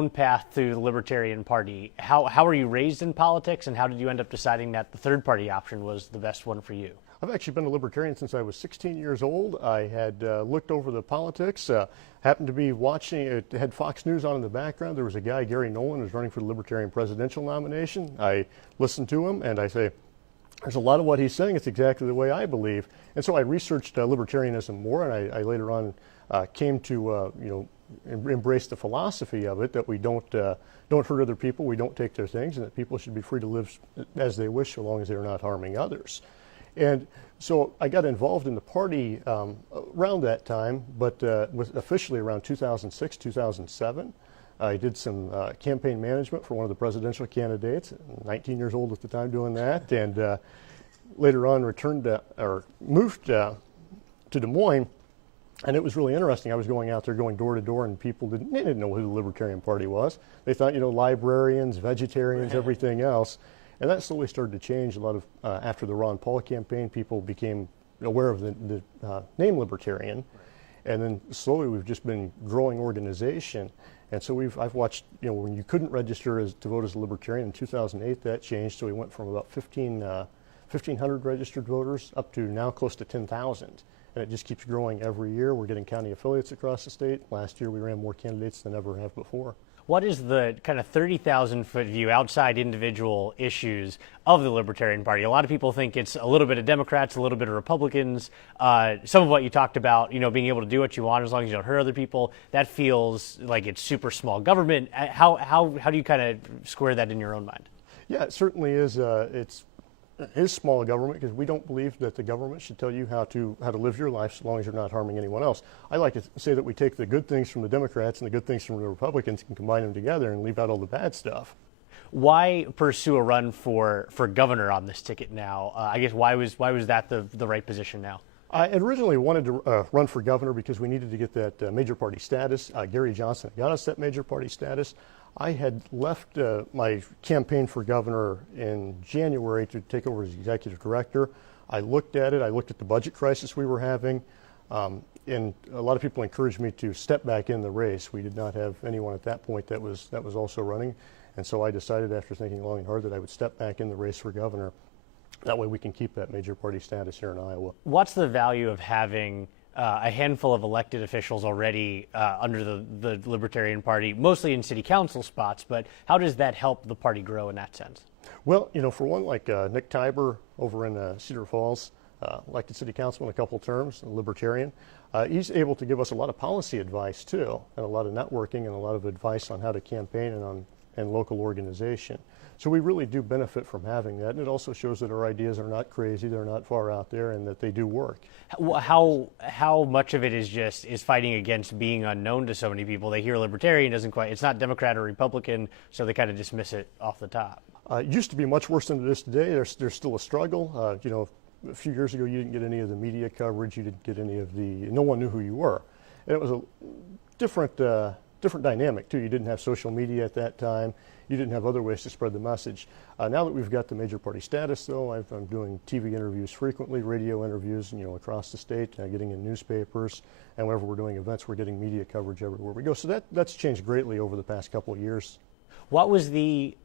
Own path to the Libertarian Party. How were you raised in politics, and how did you end up deciding that the third party option was the best one for you? I've actually been a Libertarian since I was 16 years old. I had looked over the politics, happened to be watching, it had Fox News on in the background. There was a guy, Gary Nolan, who was running for the Libertarian presidential nomination. I listened to him and I say, there's a lot of what he's saying. It's exactly the way I believe. And so I researched libertarianism more, and I later on came to embrace the philosophy of it, that we don't hurt other people, we don't take their things, and that people should be free to live as they wish so long as they're not harming others. And so I got involved in the party around that time, but was officially around 2006, 2007. I did some campaign management for one of the presidential candidates, 19 years old at the time doing that, and later on moved to Des Moines. And it was really interesting. I was going out there, going door to door, and people didn't know who the Libertarian Party was. They thought, librarians, vegetarians, everything else. And that slowly started to change. A lot of, after the Ron Paul campaign, people became aware of the name Libertarian. And then slowly we've just been growing organization. And so I've watched, when you couldn't register to vote as a Libertarian in 2008, that changed. So we went from about 1,500 registered voters up to now close to 10,000. And it just keeps growing every year. We're getting county affiliates across the state. Last year we ran more candidates than ever have before. What is the kind of 30,000-foot view outside individual issues of the Libertarian Party? A lot of people think it's a little bit of Democrats, a little bit of Republicans. Some of what you talked about, being able to do what you want as long as you don't hurt other people, that feels like it's super small government. How do you kind of square that in your own mind? Yeah, it certainly is. It is small government, because we don't believe that the government should tell you how to live your life so long as you're not harming anyone else. I like to say that we take the good things from the Democrats and the good things from the Republicans and combine them together and leave out all the bad stuff. Why pursue a run for governor on this ticket now? I guess why was that the right position now? I originally wanted to run for governor because we needed to get that major party status. Gary Johnson got us that major party status. I had left my campaign for governor in January to take over as executive director. I looked at it. I looked at the budget crisis we were having, and a lot of people encouraged me to step back in the race. We did not have anyone at that point that was also running, and so I decided, after thinking long and hard, that I would step back in the race for governor. That way we can keep that major party status here in Iowa. What's the value of having a handful of elected officials already under the Libertarian Party, mostly in city council spots, but how does that help the party grow in that sense? Well, for one, like Nick Tiber over in Cedar Falls, elected city councilman a couple terms, a Libertarian. He's able to give us a lot of policy advice too, and a lot of networking and a lot of advice on how to campaign and local organization. So we really do benefit from having that, and it also shows that our ideas are not crazy, they're not far out there, and that they do work. How much of it is fighting against being unknown to so many people? They hear Libertarian, it's not Democrat or Republican, so they kind of dismiss it off the top. It used to be much worse than it is today. There's still a struggle. A few years ago you didn't get any of the media coverage, you didn't get any of no one knew who you were. And it was a different dynamic too. You didn't have social media at that time. You didn't have other ways to spread the message. Now that we've got the major party status, though, I'm doing TV interviews frequently, radio interviews, across the state, getting in newspapers, and whenever we're doing events, we're getting media coverage everywhere we go. So that's changed greatly over the past couple of years. What was the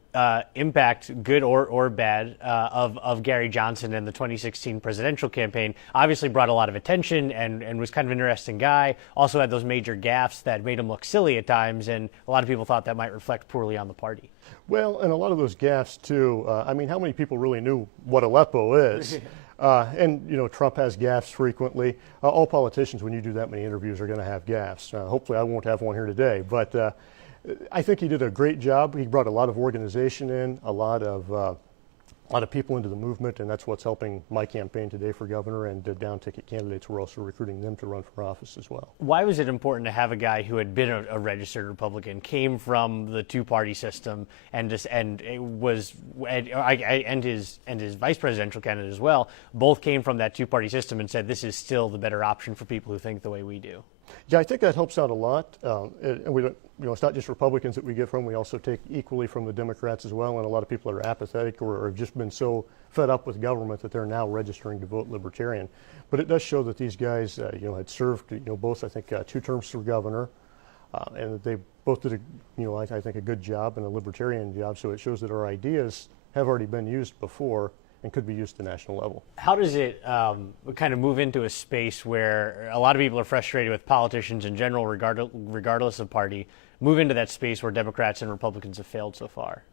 impact, good or bad, of Gary Johnson and the 2016 presidential campaign? Obviously brought a lot of attention and was kind of an interesting guy. Also had those major gaffes that made him look silly at times, and a lot of people thought that might reflect poorly on the party. Well, and a lot of those gaffes too. How many people really knew what Aleppo is? And Trump has gaffes frequently. All politicians, when you do that many interviews, are going to have gaffes. Hopefully I won't have one here today, but I think he did a great job. He brought a lot of organization in, a lot of people into the movement, and that's what's helping my campaign today for governor, and down ticket candidates, we're also recruiting them to run for office as well. Why was it important to have a guy who had been a registered Republican, came from the two-party system, and his vice presidential candidate as well, both came from that two-party system and said this is still the better option for people who think the way we do? Yeah, I think that helps out a lot. And we don't, it's not just Republicans that we get from. We also take equally from the Democrats as well. And a lot of people are apathetic or have just been so fed up with government that they're now registering to vote Libertarian. But it does show that these guys, had served, both, I think, 2 terms for governor. and they both did I think a good job and a libertarian job. So it shows that our ideas have already been used before and could be used at the national level. How does it kind of move into a space where a lot of people are frustrated with politicians in general, regardless of party, move into that space where Democrats and Republicans have failed so far?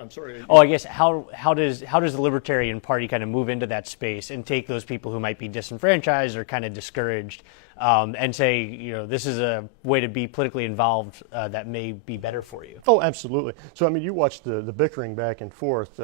I'm sorry. Oh, I guess how does the Libertarian Party kind of move into that space and take those people who might be disenfranchised or kind of discouraged and say, this is a way to be politically involved that may be better for you? Oh, absolutely. So, I mean, you watch the bickering back and forth.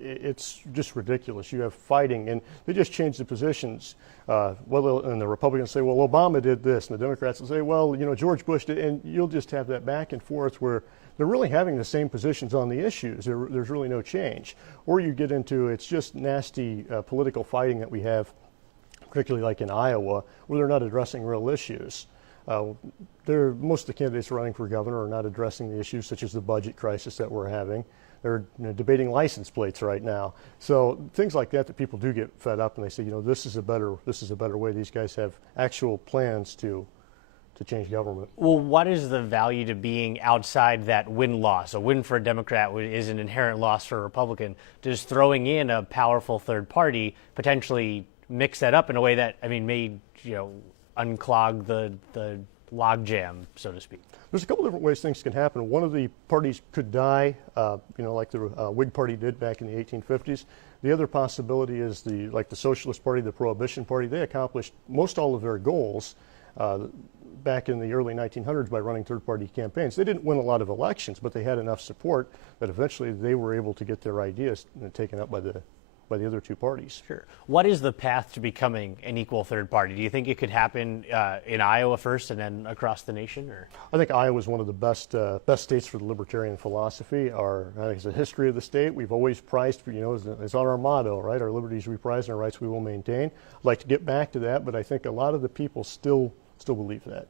It's just ridiculous. You have fighting, and they just change the positions. And the Republicans say, well, Obama did this, and the Democrats will say, well, George Bush did, and you'll just have that back and forth where they're really having the same positions on the issues. There's really no change. Or you get into, it's just nasty political fighting that we have, particularly like in Iowa, where they're not addressing real issues. Most of the candidates running for governor are not addressing the issues such as the budget crisis that we're having. They're debating license plates right now. So things like that people do get fed up, and they say, this is a better way. These guys have actual plans to change government. Well, what is the value to being outside that win-loss? A win for a Democrat is an inherent loss for a Republican. Does throwing in a powerful third party potentially mix that up in a way that, may unclog the logjam, so to speak? There's a couple different ways things can happen. One of the parties could die, like the Whig Party did back in the 1850s. The other possibility is like the Socialist Party, the Prohibition Party. They accomplished most all of their goals back in the early 1900s by running third-party campaigns. They didn't win a lot of elections, but they had enough support that eventually they were able to get their ideas taken up by the other two parties. Sure. What is the path to becoming an equal third party? Do you think it could happen in Iowa first and then across the nation? Or? I think Iowa is one of the best states for the libertarian philosophy. I think it's a history of the state. We've always prized, it's on our motto, right? Our liberties we prize and our rights we will maintain. I'd like to get back to that, but I think a lot of the people still believe that.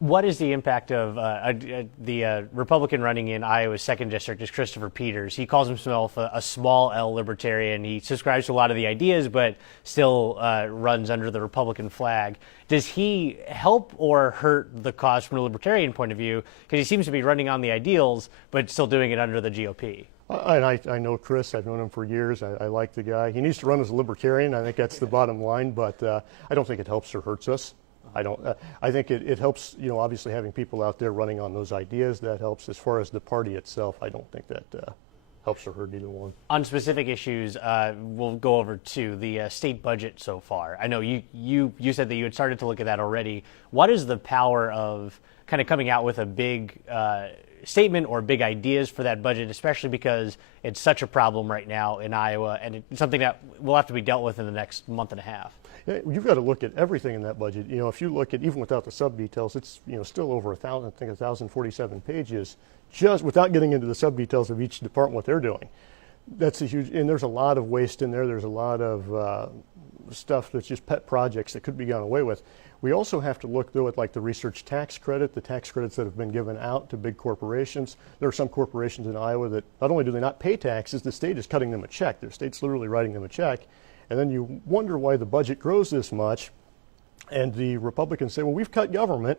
What is the impact of the Republican running in Iowa's 2nd District is Christopher Peters. He calls himself a small L libertarian. He subscribes to a lot of the ideas, but still runs under the Republican flag. Does he help or hurt the cause from a libertarian point of view? Because he seems to be running on the ideals, but still doing it under the GOP. I know Chris. I've known him for years. I like the guy. He needs to run as a libertarian. I think that's the bottom line, but I don't think it helps or hurts us. I think it helps, obviously having people out there running on those ideas, that helps. As far as the party itself, I don't think that helps or hurt either one. On specific issues, we'll go over to the state budget so far. I know you said that you had started to look at that already. What is the power of kind of coming out with a big statement or big ideas for that budget, especially because it's such a problem right now in Iowa, and it's something that will have to be dealt with in the next month and a half? You've got to look at everything in that budget. If you look at, even without the sub-details, it's still over 1,047 pages, just without getting into the sub-details of each department, what they're doing. That's a huge, and there's a lot of waste in there. There's a lot of stuff that's just pet projects that could be gone away with. We also have to look, though, at like the research tax credit, the tax credits that have been given out to big corporations. There are some corporations in Iowa that not only do they not pay taxes, the state is cutting them a check. Their state's literally writing them a check. And then you wonder why the budget grows this much. And the Republicans say, well, we've cut government.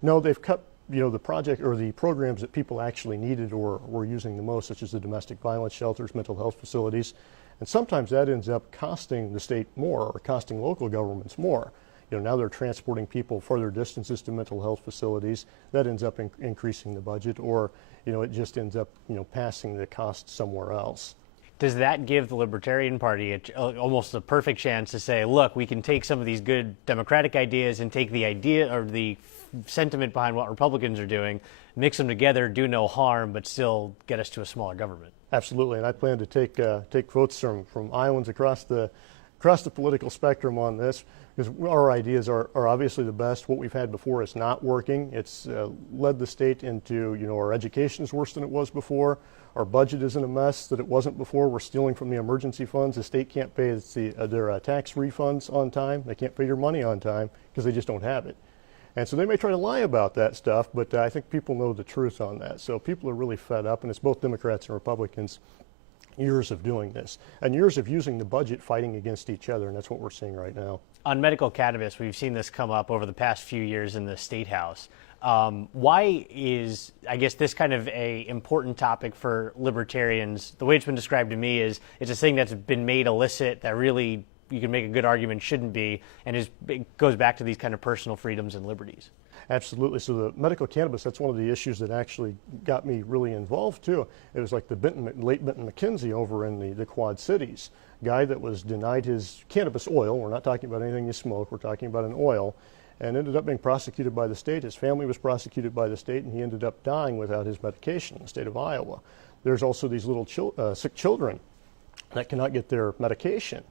No, they've cut the project or the programs that people actually needed or were using the most, such as the domestic violence shelters, mental health facilities. And sometimes that ends up costing the state more or costing local governments more. Now they're transporting people further distances to mental health facilities. That ends up increasing the budget, or it just ends up passing the cost somewhere else. Does that give the Libertarian Party almost a perfect chance to say, look, we can take some of these good Democratic ideas and take the idea or the sentiment behind what Republicans are doing, mix them together, do no harm, but still get us to a smaller government? Absolutely, and I plan to take votes from Iowans across the political spectrum on this, because our ideas are obviously the best. What we've had before is not working. It's led the state into, our education is worse than it was before. Our budget is in a mess that it wasn't before. We're stealing from the emergency funds. The state can't pay their tax refunds on time. They can't pay your money on time because they just don't have it. And so they may try to lie about that stuff, but I think people know the truth on that. So people are really fed up, and it's both Democrats and Republicans. Years of doing this and years of using the budget fighting against each other, and that's what we're seeing right now. On medical cannabis, we've seen this come up over the past few years in the State House. Why is, I guess, this kind of a important topic for libertarians? The way it's been described to me is it's a thing that's been made illicit that really you can make a good argument shouldn't be, and it goes back to these kind of personal freedoms and liberties. Absolutely. So the medical cannabis, that's one of the issues that actually got me really involved too. It was like the late Benton McKenzie over in the Quad Cities. Guy that was denied his cannabis oil. We're not talking about anything you smoke. We're talking about an oil. And ended up being prosecuted by the state. His family was prosecuted by the state, and he ended up dying without his medication in the state of Iowa. There's also these little sick children that cannot get their medication.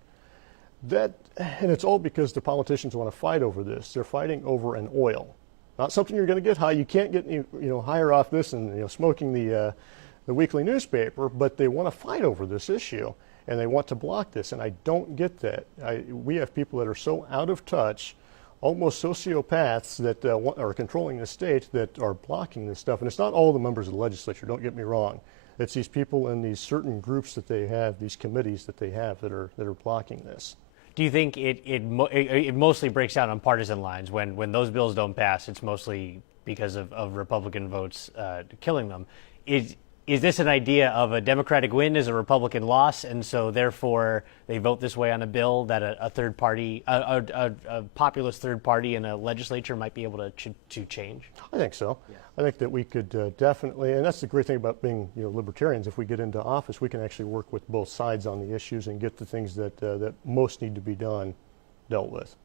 And it's all because the politicians want to fight over this. They're fighting over an oil. Not something you're going to get high. You can't get higher off this than smoking the weekly newspaper, but they want to fight over this issue, and they want to block this, and I don't get that. We have people that are so out of touch, almost sociopaths that are controlling the state that are blocking this stuff. And it's not all the members of the legislature, don't get me wrong. It's these people in these certain groups that they have, these committees that they have that are blocking this. Do you think it mostly breaks down on partisan lines? When those bills don't pass, it's mostly because of Republican votes killing them. Is this an idea of a Democratic win is a Republican loss, and so therefore they vote this way on a bill that a third party, a populist third party in a legislature might be able to change? I think so. Yeah. I think that we could definitely, and that's the great thing about being libertarians. If we get into office, we can actually work with both sides on the issues and get the things that most need to be dealt with.